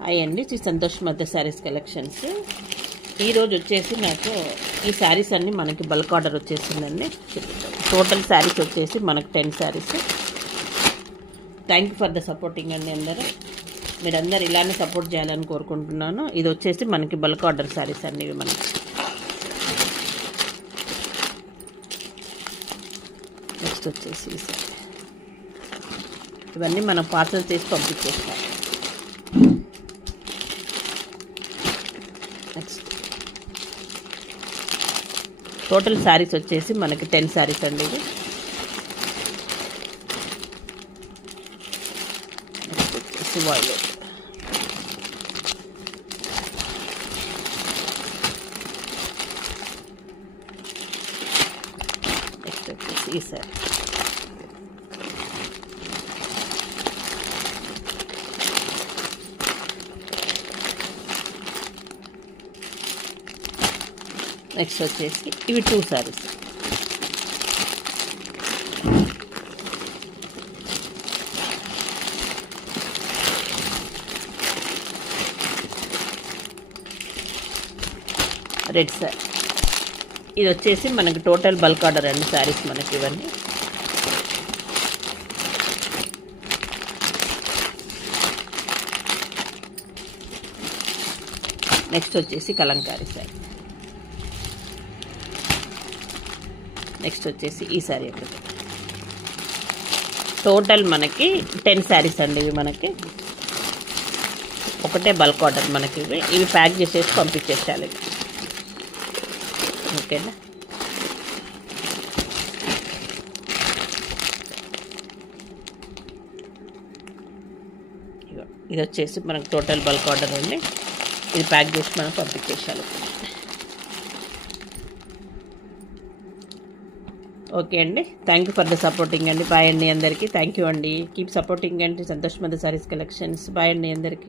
Hi అండి, శ్రీ సంతోష్ మధ్య saris collections. ఈరోజు వచ్చేసి నాకు ఈ శారీస్ అన్నీ మనకి బల్క్ ఆర్డర్ వచ్చేసిందండి. టోటల్ శారీస్ వచ్చేసి మనకు 10 saris. Thank you for the supporting అండి. మీరందరూ ఇలానే సపోర్ట్ చేయాలని కోరుకుంటున్నాను. ఇది వచ్చేసి మనకి బల్క్ ఆర్డర్ శారీస్ అండి. ఇవి మనకి నెక్స్ట్ వచ్చేసి ఇవన్నీ మనం పార్సల్ చేసి పంపించేస్తాం. నెక్స్ట్ టోటల్ శారీస్ వచ్చేసి మనకి 10 శారీస్ అండి. ఇది నెక్స్ట్ వచ్చేసి వైలెట్, నెక్స్ట్ వచ్చేసి ఈ శారీ, నెక్స్ట్ వచ్చేసి ఇవి 2 శారీస్. రెడ్ శారీ, ఇది వచ్చేసి మనకి టోటల్ బల్క్ ఆర్డర్ అండి శారీస్ మనకి ఇవన్నీ. నెక్స్ట్ వచ్చేసి కలంకారీ శారీ, నెక్స్ట్ వచ్చేసి ఈ శారీ ఒకటి. టోటల్ మనకి 10 శారీస్ అండి. ఇవి మనకి ఒకటే బల్క్ ఆర్డర్ మనకి. ఇవి ప్యాక్ చేసేసి పంపించేసాలి. ఓకేనా? ఇది వచ్చేసి మనకు టోటల్ బల్క్ ఆర్డర్ అండి. ఇది ప్యాక్ చేసి మనం పంపించేసాలి. ఓకే అండి, thank you for the supporting అండి. బాయ్ అండి అందరికీ. థ్యాంక్ యూ అండి. కీప్ సపోర్టింగ్ అండి సంతోష్ మధ్య శారీస్ కలెక్షన్స్. బాయ్ అండి అందరికీ.